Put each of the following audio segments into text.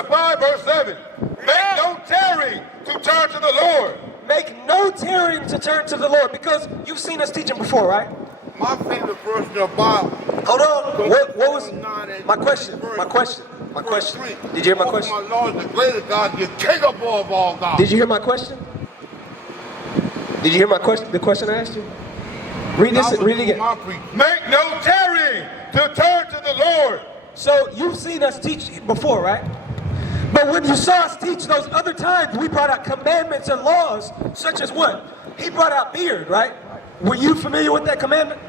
chapter 5, verse 7. Make no tarrying to turn to the Lord. Make no tarrying to turn to the Lord, because you've seen us teaching before, right? My favorite verse in the Bible. Hold on. What was my question? My question. Did you hear my question? My Lord, the greater God, the king above all God. Did you hear my question? Did you hear my question? The question I asked you? Read this. Read it again. Make no tarrying to turn to the Lord. So you've seen us teach before, right? But when you saw us teach those other times, we brought out commandments and laws, such as what? He brought out beard, right? Were you familiar with that commandment?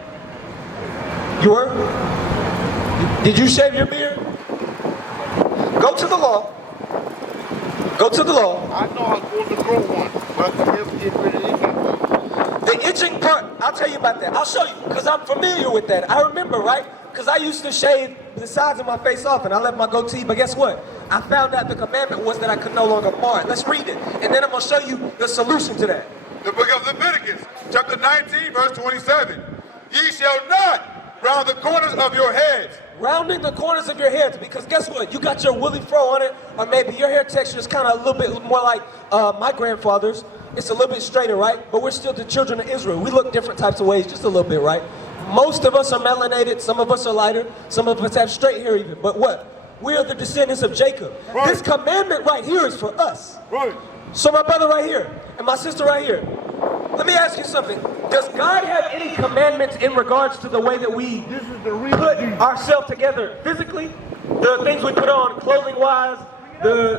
You were? Did you shave your beard? Go to the law. Go to the law. I know I'm supposed to grow one, but I never get rid of it. The itching part, I'll tell you about that. I'll show you, because I'm familiar with that. I remember, right? Because I used to shave the sides of my face off, and I left my goatee, but guess what? I found out the commandment was that I could no longer mar it. Let's read it, and then I'm going to show you the solution to that. The book of Leviticus, chapter 19, verse 27. Ye shall not round the corners of your heads. Rounding the corners of your heads, because guess what? You got your woolly fro on it, or maybe your hair texture is kind of a little bit more like my grandfather's. It's a little bit straighter, right? But we're still the children of Israel. We look different types of ways, just a little bit, right? Most of us are melanated, some of us are lighter, some of us have straight hair even. But what? We are the descendants of Jacob. Right. This commandment right here is for us. Right. So my brother right here, and my sister right here, let me ask you something. Does God have any commandments in regards to the way that we put ourselves together physically? The things we put on clothing-wise,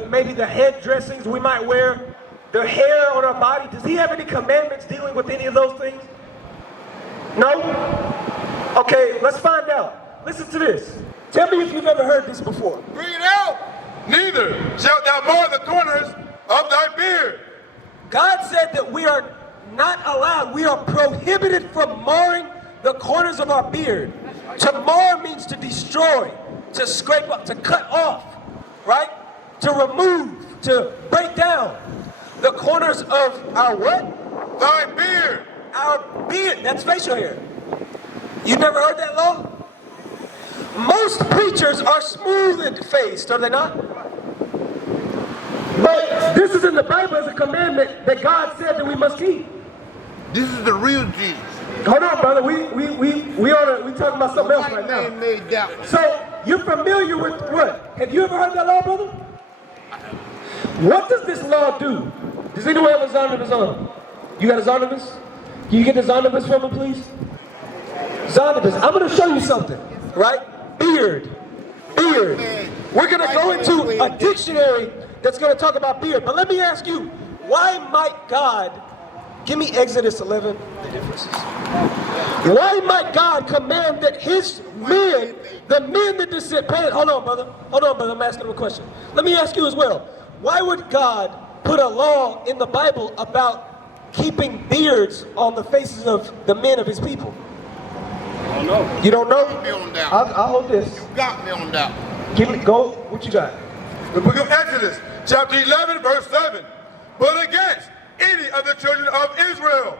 maybe the head dressings we might wear, the hair on our body. Does he have any commandments dealing with any of those things? No? Okay, let's find out. Listen to this. Tell me if you've ever heard this before. Bring it out. Neither shalt thou mar the corners of thy beard. God said that we are not allowed, we are prohibited from marring the corners of our beard. To mar means to destroy, to scrape up, to cut off, right? To remove, to break down. The corners of our what? Thy beard. Our beard, that's facial hair. You never heard that law? Most preachers are smooth-faced, are they not? But this is in the Bible as a commandment that God said that we must keep. This is the real Jesus. Hold on, brother. We talking about something else right now. Made that one. So you're familiar with what? Have you ever heard that law, brother? What does this law do? Does anyone have a Zonibus on? You got a Zonibus? Can you get the Zonibus for me, please? Zonibus. I'm going to show you something, right? Beard. Beard. We're going to go into a dictionary that's going to talk about beard. But let me ask you, why might God, give me Exodus 11, the differences. Why might God command that his men, the men that descend, hold on, brother, I'm asking him a question. Let me ask you as well, why would God put a law in the Bible about keeping beards on the faces of the men of his people? I don't know. You don't know? You got me on that. I'll hold this. You got me on that. Give me, go, what you got? The book of Exodus, chapter 11, verse 7. But against any of the children of Israel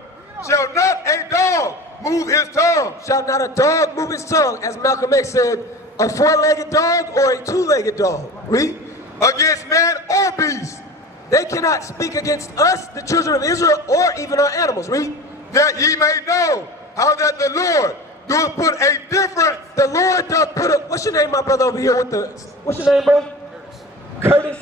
shall not a dog move his tongue. Shall not a dog move his tongue, as Malcolm X said, a four-legged dog or a two-legged dog? Read. Against man or beast. They cannot speak against us, the children of Israel, or even our animals. Read. That ye may know how that the Lord doth put a difference. The Lord doth put a, what's your name, my brother over here with the, what's your name, bro? Curtis.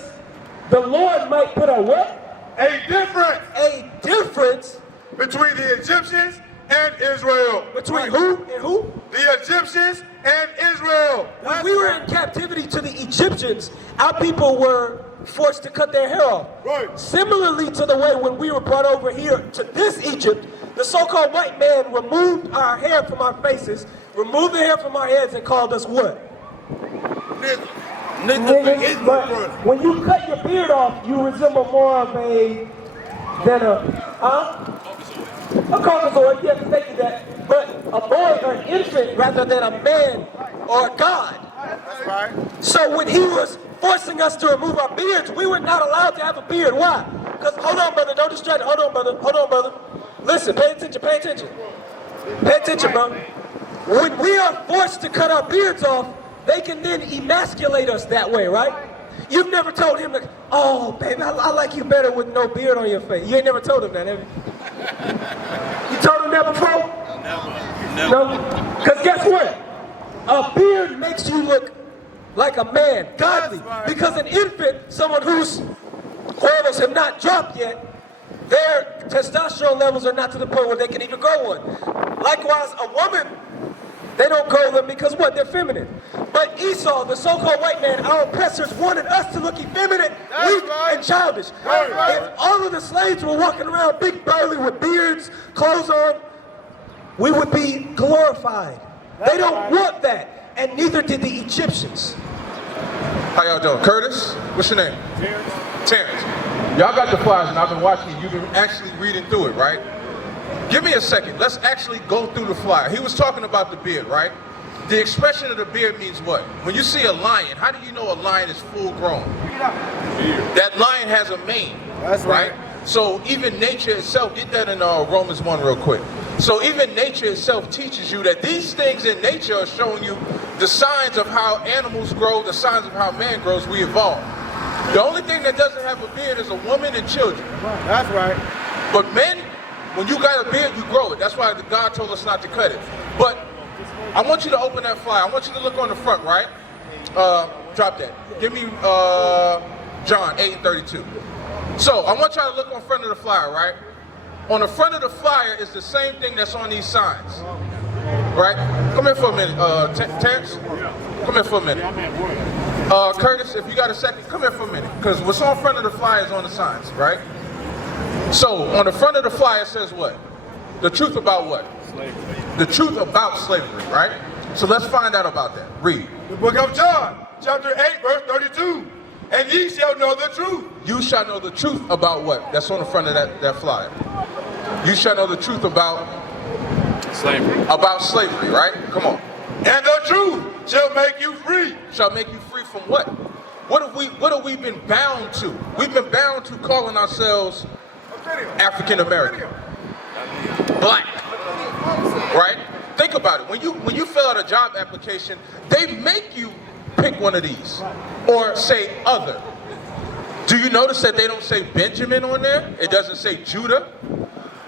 The Lord might put a what? A difference. A difference. Between the Egyptians and Israel. Between who and who? The Egyptians and Israel. When we were in captivity to the Egyptians, our people were forced to cut their hair off. Right. Similarly to the way when we were brought over here to this Egypt, the so-called white man removed our hair from our faces, removed the hair from our heads, and called us what? Niggas. But when you cut your beard off, you resemble more of a Caucasoid, yeah, thank you that. But a boy or an infant rather than a man or a god. That's right. So when he was forcing us to remove our beards, we were not allowed to have a beard. Why? Because, hold on, brother, don't distract. Hold on, brother. Listen, pay attention. Pay attention, bro. When we are forced to cut our beards off, they can then emasculate us that way, right? You've never told him, like, oh, baby, I like you better with no beard on your face. You ain't never told him that, have you? You told him that before? Never. No? Because guess what? A beard makes you look like a man, godly. Because an infant, someone whose hormones have not dropped yet, their testosterone levels are not to the point where they can even grow one. Likewise, a woman, they don't grow them because what? They're feminine. But Esau, the so-called white man, our oppressors wanted us to look effeminate, weak, and childish. If all of the slaves were walking around big burly with beards, clothes on, we would be glorified. They don't want that, and neither did the Egyptians. How y'all doing? Curtis? What's your name? Terrence. Y'all got the flyers and I've been watching you. You've been actually reading through it, right? Give me a second. Let's actually go through the flyer. He was talking about the beard, right? The expression of the beard means what? When you see a lion, how do you know a lion is full grown? That lion has a mane. That's right. So even nature itself, get that in Romans 1 real quick. So even nature itself teaches you that these things in nature are showing you the signs of how animals grow, the signs of how man grows, we evolve. The only thing that doesn't have a beard is a woman and children. That's right. But men, when you got a beard, you grow it. That's why God told us not to cut it. But I want you to open that flyer. I want you to look on the front, right? Drop that. Give me John 8:32. So I want y'all to look on front of the flyer, right? On the front of the flyer is the same thing that's on these signs, right? Come here for a minute, Terrence. Come here for a minute. Curtis, if you got a second, come here for a minute. Because what's on front of the flyer is on the signs, right? So on the front of the flyer says what? The truth about what? Slavery. The truth about slavery, right? So let's find out about that. Read. The book of John, chapter 8, verse 32. And ye shall know the truth. You shall know the truth about what? That's on the front of that flyer. You shall know the truth about Slavery. About slavery, right? Come on. And the truth shall make you free. Shall make you free from what? What have we been bound to? We've been bound to calling ourselves African American, black, right? Think about it. When you fill out a job application, they make you pick one of these or say other. Do you notice that they don't say Benjamin on there? It doesn't say Judah.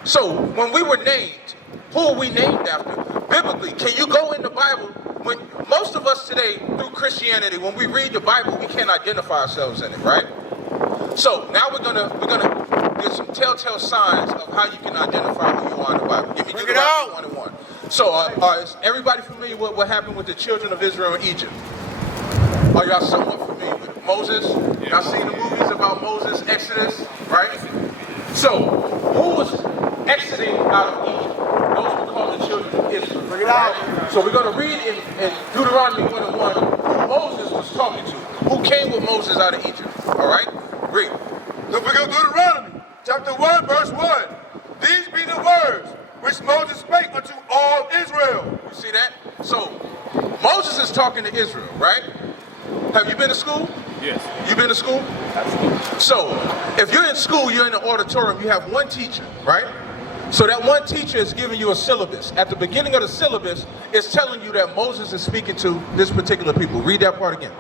So when we were named, who are we named after? Biblically, can you go in the Bible? When most of us today, through Christianity, when we read the Bible, we can't identify ourselves in it, right? So now we're gonna give some telltale signs of how you can identify who you are in the Bible. Give me Deuteronomy 1:1. So is everybody familiar with what happened with the children of Israel in Egypt? Are y'all somewhat familiar with it? Moses? Y'all seen the movies about Moses, Exodus, right? So who was exiting out of Egypt? Those were called the children of Israel. Bring it out. So we're going to read in Deuteronomy 1:1 who Moses was talking to. Who came with Moses out of Egypt? All right? Read. The book of Deuteronomy, chapter 1, verse 1. These be the words which Moses spake unto all Israel. You see that? So Moses is talking to Israel, right? Have you been to school? Yes. You been to school? Absolutely. So if you're in school, you're in the auditorium, you have one teacher, right? So that one teacher is giving you a syllabus. At the beginning of the syllabus, it's telling you that Moses is speaking to this particular people. Read that part again.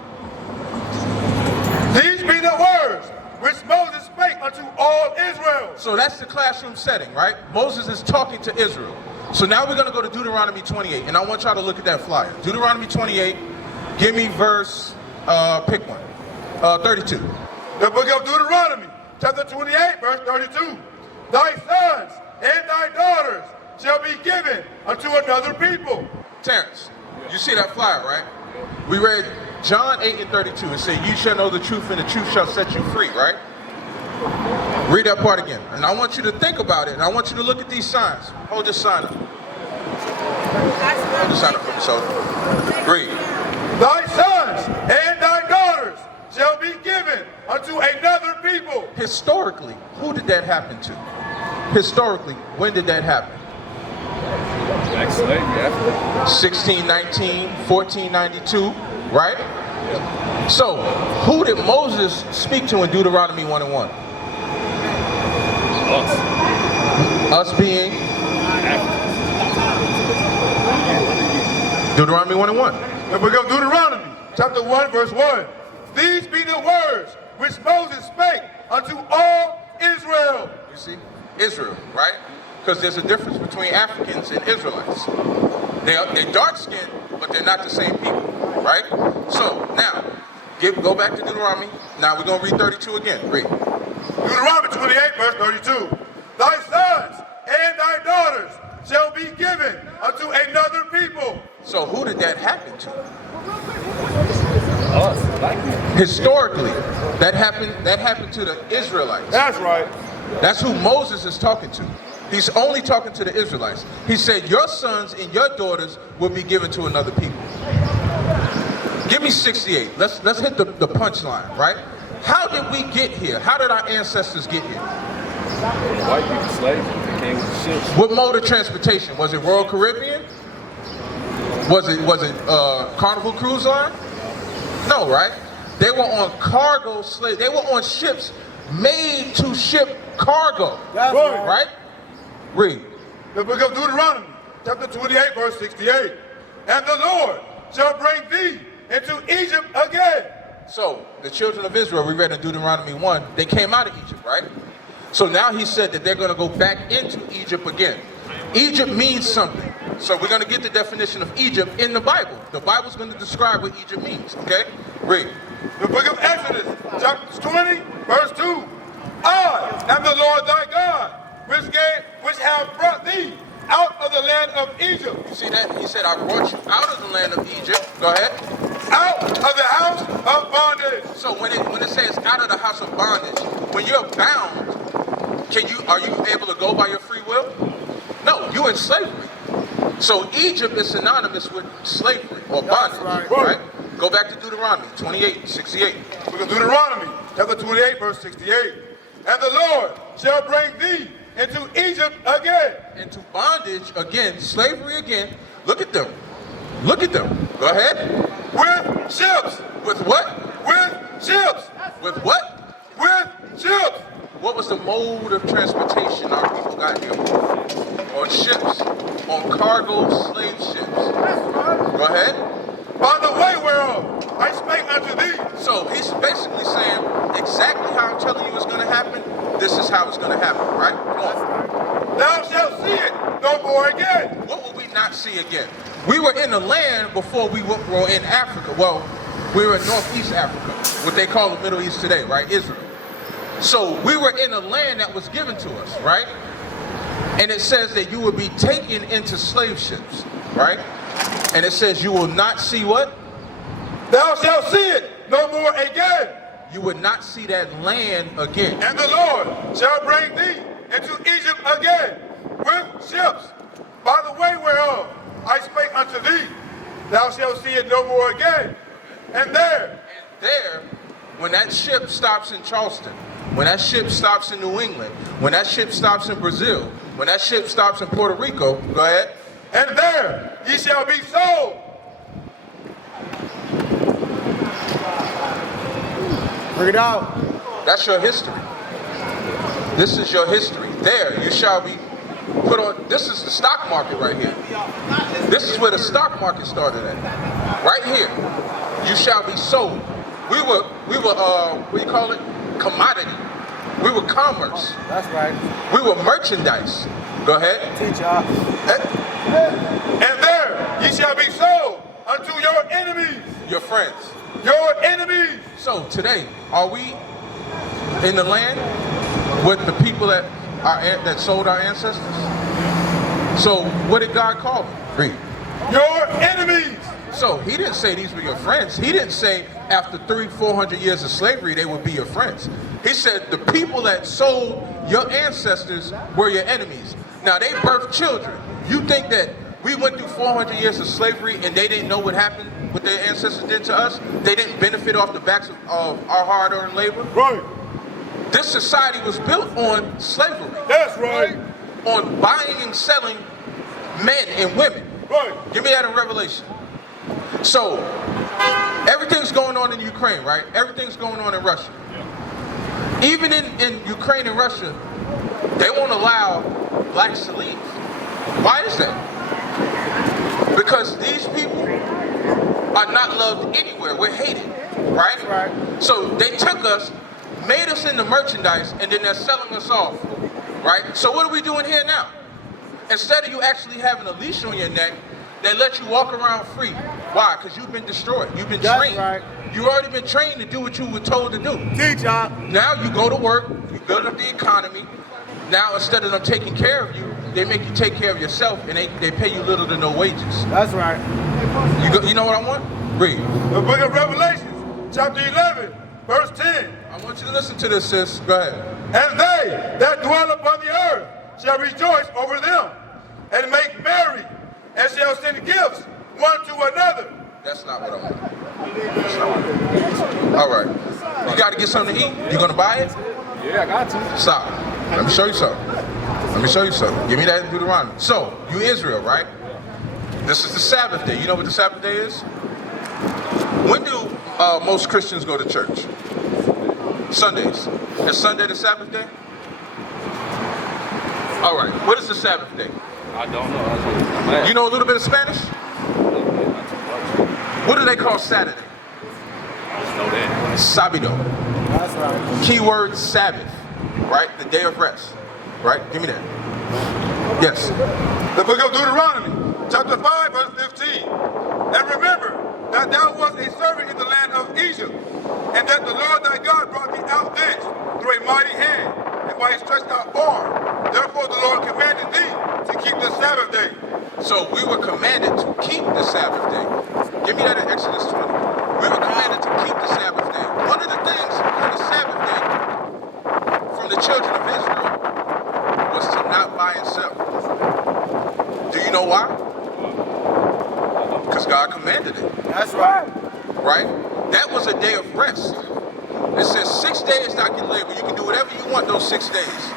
These be the words which Moses spake unto all Israel. So that's the classroom setting, right? Moses is talking to Israel. So now we're going to go to Deuteronomy 28, and I want y'all to look at that flyer. Deuteronomy 28, give me verse, pick one, 32. The book of Deuteronomy, chapter 28, verse 32. Thy sons and thy daughters shall be given unto another people. Terrence, you see that flyer, right? We read John 8:32. It said, you shall know the truth and the truth shall set you free, right? Read that part again. And I want you to think about it. And I want you to look at these signs. Hold this sign up. Hold this sign up for me, so read. Thy sons and thy daughters shall be given unto another people. Historically, who did that happen to? Historically, when did that happen? Black slavery, yeah. 1619, 1492, right? So, who did Moses speak to in Deuteronomy 1:1? Us. Us being? Deuteronomy 1:1. The book of Deuteronomy, chapter 1, verse 1. these be the words which Moses spake unto all Israel. You see? Israel, right? Because there's a difference between Africans and Israelites. They're dark-skinned, but they're not the same people, right? So, now, go back to Deuteronomy. Now, we're going to read 32 again. Read. Deuteronomy 28, verse 32. Thy sons and thy daughters shall be given unto another people. So, who did that happen to? Us, black people. Historically, that happened to the Israelites. That's right. That's who Moses is talking to. He's only talking to the Israelites. He said, your sons and your daughters will be given to another people. Give me 68. Let's hit the punchline, right? How did we get here? How did our ancestors get here? White people slaves, they came with the ships. What mode of transportation? Was it Royal Caribbean? Was it Carnival Cruise Line? No, right? They were on cargo slaves. They were on ships made to ship cargo. That's right. Right? Read. The book of Deuteronomy, chapter 28, verse 68. And the Lord shall bring thee into Egypt again. So, the children of Israel, we read in Deuteronomy 1, they came out of Egypt, right? So now he said that they're going to go back into Egypt again. Egypt means something. So we're going to get the definition of Egypt in the Bible. The Bible's going to describe what Egypt means, okay? Read. The book of Exodus, chapter 20, verse 2. I am the Lord thy God, which have brought thee out of the land of Egypt. You see that? He said, I brought you out of the land of Egypt. Go ahead. Out of the house of bondage. So when it says out of the house of bondage, when you're bound, are you able to go by your free will? No, you're in slavery. So Egypt is synonymous with slavery or bondage, right? Go back to Deuteronomy 28, 68. Book of Deuteronomy, chapter 28, verse 68. And the Lord shall bring thee into Egypt again. Into bondage again, slavery again. Look at them. Look at them. Go ahead. With ships. With what? With ships. With what? With ships. What was the mode of transportation our people got here? On ships. On cargo slave ships. Go ahead. By the way whereof I spake unto thee. So he's basically saying exactly how I'm telling you it's going to happen. This is how it's going to happen, right? Come on. Thou shalt see it no more again. What will we not see again? We were in the land before we were in Africa. Well, we were in Northeast Africa, what they call the Middle East today, right? Israel. So we were in a land that was given to us, right? And it says that you will be taken into slave ships, right? And it says you will not see what? Thou shalt see it no more again. You would not see that land again. And the Lord shall bring thee into Egypt again with ships. By the way whereof I spake unto thee, thou shalt see it no more again. And there, when that ship stops in Charleston, when that ship stops in New England, when that ship stops in Brazil, when that ship stops in Puerto Rico, go ahead. And there ye shall be sold. Bring it out. That's your history. This is your history. There you shall be put on. This is the stock market right here. This is where the stock market started at. Right here. You shall be sold. We were what do you call it? Commodity. We were commerce. That's right. We were merchandise. Go ahead. Teach y'all. And there ye shall be sold unto your enemies. Your friends. Your enemies. So today, are we in the land with the people that sold our ancestors? So what did God call them? Read. Your enemies. So he didn't say these were your friends. He didn't say after 300-400 years of slavery they would be your friends. He said the people that sold your ancestors were your enemies. Now they birthed children. You think that we went through 400 years of slavery and they didn't know what happened, what their ancestors did to us? They didn't benefit off the backs of our hard-earned labor? Right. This society was built on slavery. That's right. On buying and selling men and women. Right. Give me that in Revelation. So, everything's going on in Ukraine, right? Everything's going on in Russia. Even in Ukraine and Russia, they won't allow blacks to leave. Why is that? Because these people are not loved anywhere. We're hated, right? Right. So they took us, made us into merchandise, and then they're selling us off, right? So what are we doing here now? Instead of you actually having a leash on your neck, they let you walk around free. Why? Because you've been destroyed. You've been trained. Right. You've already been trained to do what you were told to do. Teach y'all. Now you go to work, you build up the economy. Now instead of them taking care of you, they make you take care of yourself, and they pay you little to no wages. That's right. You know what I want? Read. The book of Revelations, chapter 11, verse 10. I want you to listen to this, sis. Go ahead. And they that dwell upon the earth shall rejoice over them, and make merry, and shall send gifts one to another. That's not what I want. That's not what I want. All right. You got to get something to eat. You going to buy it? Yeah, I got to. Stop. Let me show you something. Let me show you something. Give me that Deuteronomy. So, you Israel, right? This is the Sabbath day. You know what the Sabbath day is? When do most Christians go to church? Sundays. Is Sunday the Sabbath day? All right. What is the Sabbath day? I don't know. I'm asking. You know a little bit of Spanish? What do they call Saturday? I just know that. Sábado. That's right. Keyword Sabbath, right? The day of rest, right? Give me that. Yes. The book of Deuteronomy, chapter 5, verse 15. And remember that thou wast a servant in the land of Egypt, and that the Lord thy God brought thee out thence through a mighty hand, and by a stretched out arm. Therefore the Lord commanded thee to keep the Sabbath day. So we were commanded to keep the Sabbath day. Give me that in Exodus 20. We were commanded to keep the Sabbath day. One of the things on the Sabbath day from the children of Israel was to not buy and sell. Do you know why? Because God commanded it, That's right. right? That was a day of rest. It says 6 days thou can labor. You can do whatever you want those 6 days.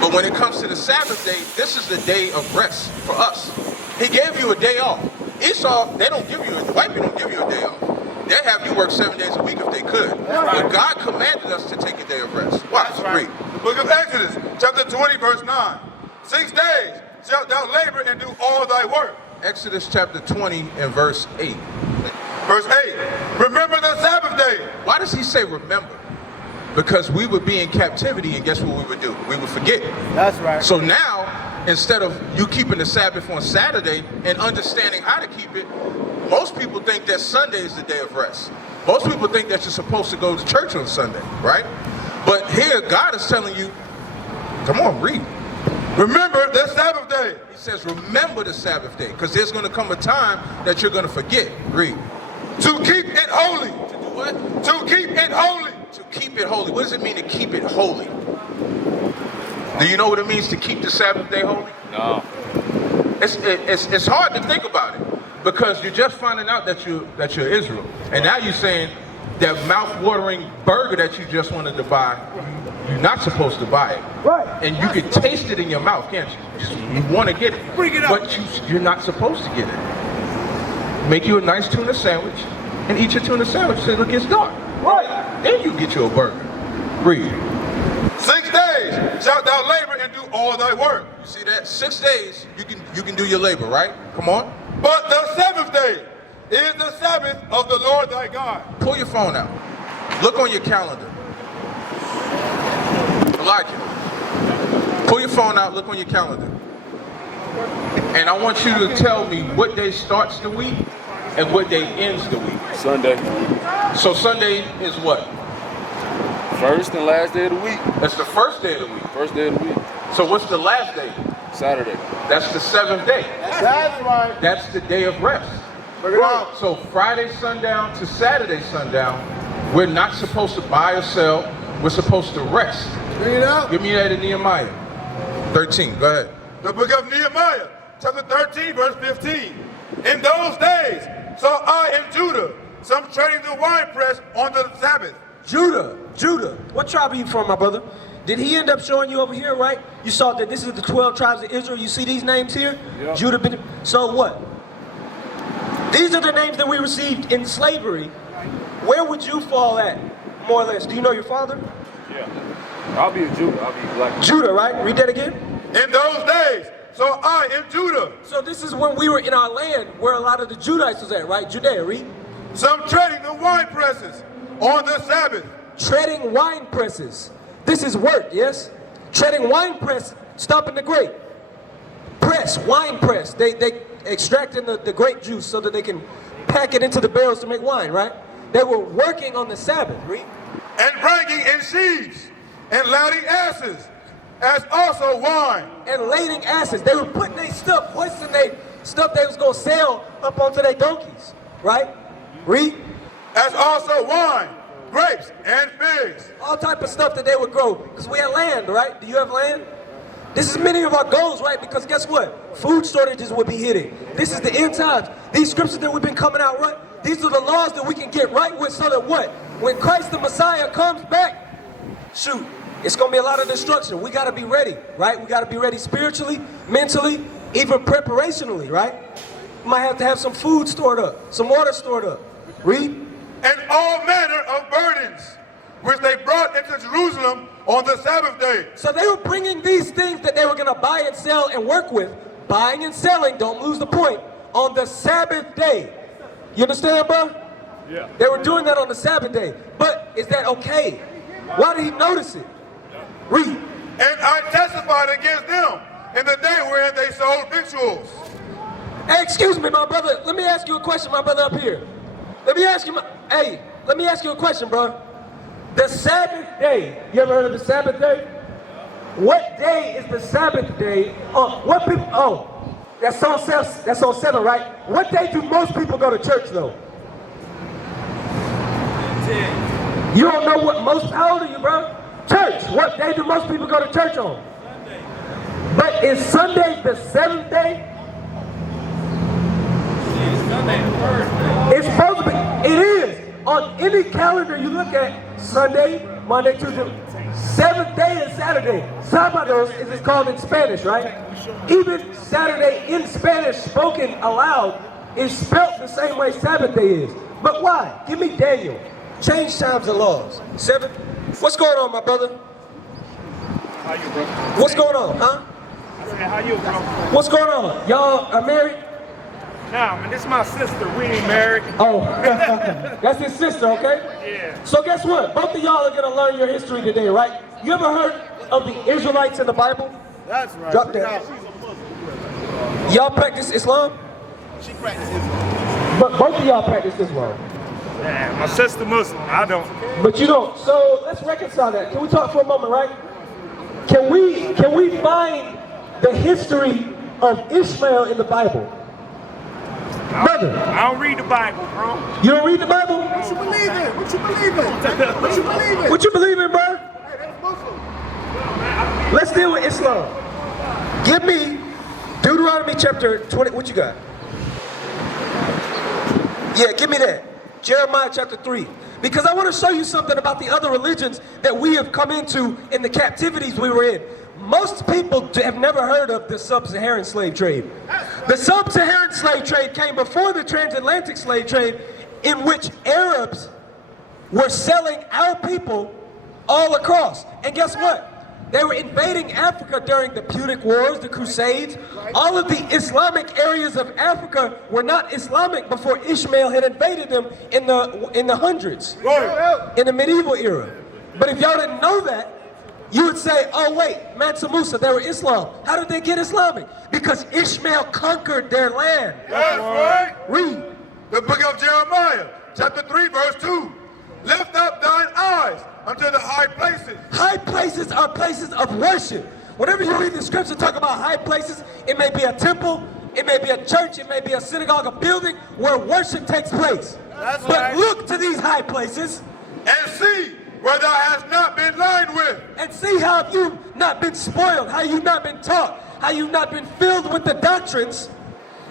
But when it comes to the Sabbath day, this is the day of rest for us. He gave you a day off. Esau, they don't give you, the white people don't give you a day off. They'd have you work 7 days a week if they could. But God commanded us to take a day of rest. Watch, read. The book of Exodus, chapter 20, verse 9. 6 days shalt thou labor and do all thy work. Exodus chapter 20 and verse 8. Verse 8. Remember the Sabbath day. Why does he say remember? Because we would be in captivity, and guess what we would do? We would forget. That's right. So now, instead of you keeping the Sabbath on Saturday and understanding how to keep it, most people think that Sunday is the day of rest. Most people think that you're supposed to go to church on Sunday, right? But here, God is telling you, come on, read. Remember the Sabbath day. He says, remember the Sabbath day, because there's going to come a time that you're going to forget. Read. To keep it holy. To do what? To keep it holy. To keep it holy. What does it mean to keep it holy? Do you know what it means to keep the Sabbath day holy? No. It's hard to think about it, because you're just finding out that you're Israel, and now you're saying that mouth-watering burger that you just wanted to buy, you're not supposed to buy it. Right. And you can taste it in your mouth, can't you? You want to get it, but you're not supposed to get it. Make you a nice tuna sandwich and eat your tuna sandwich until it gets dark. Right. Then you get you a burger. Read. 6 days shalt thou labor and do all thy work. You see that? 6 days you can do your labor, right? Come on. But the seventh day is the Sabbath of the Lord thy God. Pull your phone out. Look on your calendar. I like it. Pull your phone out, look on your calendar. And I want you to tell me what day starts the week and what day ends the week. Sunday. So Sunday is what? First and last day of the week. That's the first day of the week. First day of the week. So what's the last day? Saturday. That's the seventh day. That's right. That's the day of rest. Bring it out. So Friday sundown to Saturday sundown, we're not supposed to buy or sell. We're supposed to rest. Bring it out. Give me that in Nehemiah 13. Go ahead. The book of Nehemiah, chapter 13, verse 15. In those days saw I in Judah some treading the winepress on the Sabbath. Judah. What tribe are you from, my brother? Did he end up showing you over here, right? You saw that this is the 12 tribes of Israel. You see these names here? Yep. Judah, Ben. So what? These are the names that we received in slavery. Where would you fall at, more or less? Do you know your father? Yeah. I'll be a Judah. I'll be black. Judah, right? Read that again. In those days saw I in Judah. So this is when we were in our land where a lot of the Judites was at, right? Judea, read. Some treading the wine presses on the Sabbath. Treading wine presses. This is work, yes? Treading wine press, stopping the grape. Press, wine press. They extracting the grape juice so that they can pack it into the barrels to make wine, right? They were working on the Sabbath, read. And bringing in sheaves and lading asses, as also wine. And lading asses. They were putting their stuff, hoisting their stuff they was going to sell up onto their donkeys, right? Read. As also wine, grapes, and figs. All type of stuff that they would grow. Because we had land, right? Do you have land? This is many of our goals, right? Because guess what? Food shortages will be hitting. This is the end times. These scriptures that we've been coming out, right? These are the laws that we can get right with so that what? When Christ the Messiah comes back, shoot, it's going to be a lot of destruction. We got to be ready, right? We got to be ready spiritually, mentally, even preparationally, right? We might have to have some food stored up, some water stored up. Read. And all manner of burdens, which they brought into Jerusalem on the Sabbath day. So they were bringing these things that they were going to buy and sell and work with, buying and selling, don't lose the point, on the Sabbath day. You understand, bro? Yeah. They were doing that on the Sabbath day. But is that okay? Why did he notice it? Read. And I testified against them in the day wherein they sold victuals. Hey, excuse me, my brother. Let me ask you a question, my brother up here. Let me ask you a question, bro. The Sabbath day. You ever heard of the Sabbath day? What day is the Sabbath day? What people? Oh, that's on 7, right? What day do most people go to church though? You don't know what most? How old are you, bro? Church. What day do most people go to church on? Sunday. But is Sunday the 7th day? Sunday the first day. It's supposed to be. It is. On any calendar you look at, Sunday, Monday, Tuesday, 7th day is Saturday. Sábados is called in Spanish, right? Even Saturday in Spanish spoken aloud is spelt the same way Sabbath day is. But why? Give me Daniel. Change times and laws. 7. What's going on, my brother? How you, bro? What's going on, huh? I said, how you, bro? What's going on? Y'all are married? Nah, man, this is my sister. We ain't married. Oh, that's his sister, okay? Yeah. So guess what? Both of y'all are going to learn your history today, right? You ever heard of the Israelites in the Bible? That's right. Drop that. Y'all practice Islam? She practices Islam. But both of y'all practice Islam. Yeah, my sister Muslim. I don't. But you don't. So let's reconcile that. Can we talk for a moment, right? Can we find the history of Ishmael in the Bible? Brother, I don't read the Bible, bro. you don't read the Bible? What you believe in? What you believe in? What you believe in? What you believe in, bro? Hey, that's Muslim. Let's deal with Islam. Give me Deuteronomy chapter 20. What you got? Yeah, give me that. Jeremiah chapter 3. Because I want to show you something about the other religions that we have come into in the captivities we were in. Most people have never heard of the sub-Saharan slave trade. The sub-Saharan slave trade came before the transatlantic slave trade, in which Arabs were selling our people all across. And guess what? They were invading Africa during the Punic Wars, the Crusades. All of the Islamic areas of Africa were not Islamic before Ishmael had invaded them in the hundreds, in the medieval era. But if y'all didn't know that, you would say, oh wait, Mansa Musa, they were Islam. How did they get Islamic? Because Ishmael conquered their land. That's right. Read. The book of Jeremiah, chapter 3, verse 2. Lift up thine eyes unto the high places. High places are places of worship. Whenever you read the scripture talk about high places, it may be a temple, it may be a church, it may be a synagogue, a building where worship takes place. That's But right. look to these high places And see where thou hast not been lined with. and see how you've not been spoiled, how you've not been taught, how you've not been filled with the doctrines.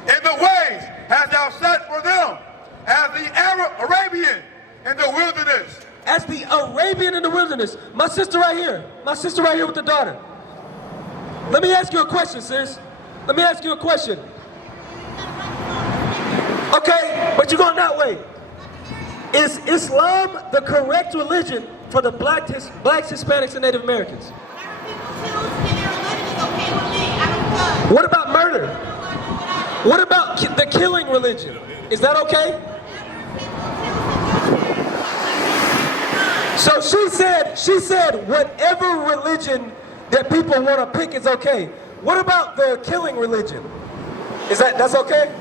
In the ways hast thou set for them, as the Arabian in the wilderness. As the Arabian in the wilderness. My sister right here with the daughter. Let me ask you a question, sis. Let me ask you a question. Okay, but you're going that way. Is Islam the correct religion for the blacks, Hispanics, and Native Americans? What about murder? What about the killing religion? Is that okay? So she said whatever religion that people want to pick is okay. What about the killing religion? That's okay?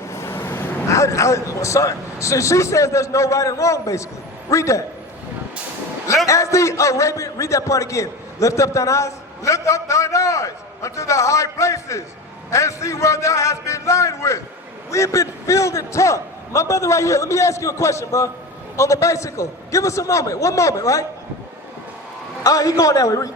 Sorry. So she says there's no right and wrong, basically. Read that. As the Arabian, read that part again. Lift up thine eyes. Lift up thine eyes unto the high places, and see where thou hast been lined with. We've been filled and taught. My brother right here, let me ask you a question, bro. On the bicycle. Give us a moment. One moment, right? All right, he going that way. Read.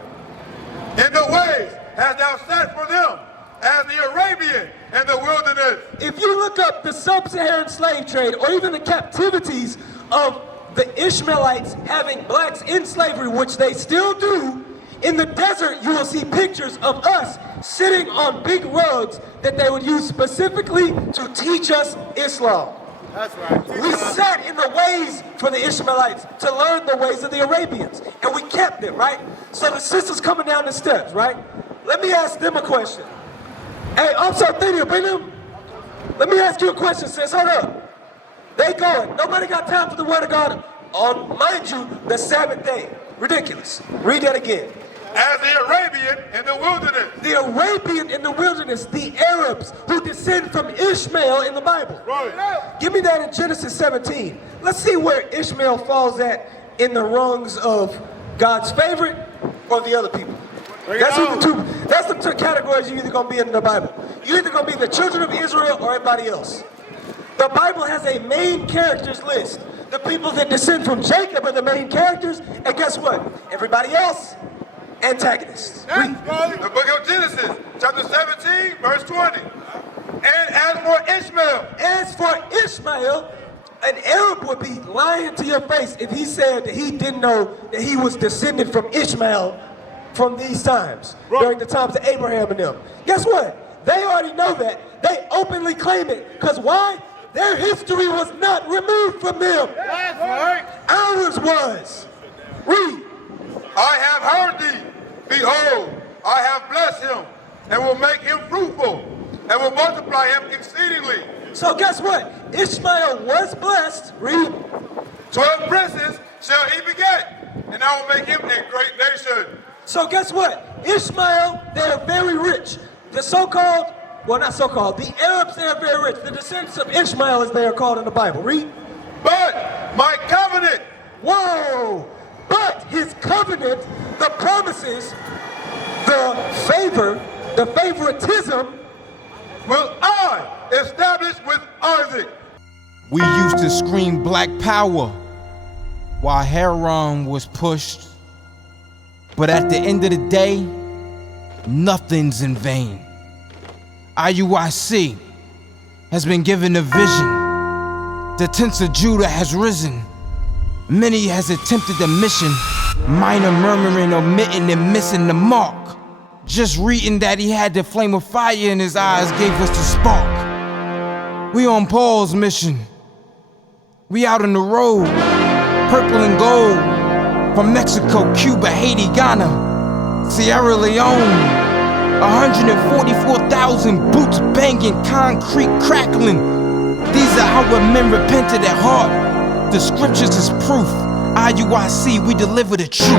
In the ways hast thou set for them, as the Arabian in the wilderness. If you look up the sub-Saharan slave trade, or even the captivities of the Ishmaelites having blacks in slavery, which they still do, in the desert you will see pictures of us sitting on big rugs that they would use specifically to teach us Islam. That's right. We sat in the ways for the Ishmaelites to learn the ways of the Arabians, and we kept it, right? So the sisters coming down the steps, right? Let me ask them a question. Hey, I'm sorry, bring them. Let me ask you a question, sis. Hold up. They going. Nobody got time for the word of God on, mind you, the Sabbath day. Ridiculous. Read that again. As the Arabian in the wilderness. The Arabian in the wilderness, the Arabs who descend from Ishmael in the Bible. Right. Give me that in Genesis 17. Let's see where Ishmael falls at in the rungs of God's favorite or the other people. That's the two categories you're either going to be in the Bible. You're either going to be the children of Israel or everybody else. The Bible has a main characters list. The people that descend from Jacob are the main characters, and guess what? Everybody else, antagonists. The book of Genesis, chapter 17, verse 20. And as for Ishmael, an Arab would be lying to your face if he said that he didn't know that he was descended from Ishmael from these times, during the times of Abraham and them. Guess what? They already know that. They openly claim it. Because why? Their history was not removed from them. That's right. Ours was. Read. I have heard thee. Behold, I have blessed him, and will make him fruitful, and will multiply him exceedingly. So guess what? Ishmael was blessed. Read. 12 princes shall he beget, and I will make him a great nation. So guess what? Ishmael, they are very rich. The so-called, well not so-called, the Arabs, they are very rich. The descendants of Ishmael, as they are called in the Bible. Read. But my covenant. Whoa! But his covenant, the promises, the favor, the favoritism, will I establish with Isaac. We used to scream black power while Haran was pushed. But at the end of the day, nothing's in vain. IUIC has been given a vision. The tents of Judah has risen. Many has attempted the mission, minor murmuring, omitting, and missing the mark. Just reading that he had the flame of fire in his eyes gave us the spark. We on Paul's mission. We out on the road, purple and gold. From Mexico, Cuba, Haiti, Ghana, Sierra Leone. 144,000 boots banging, concrete crackling. These are our men repented at heart. The scriptures is proof. IUIC, we deliver the truth.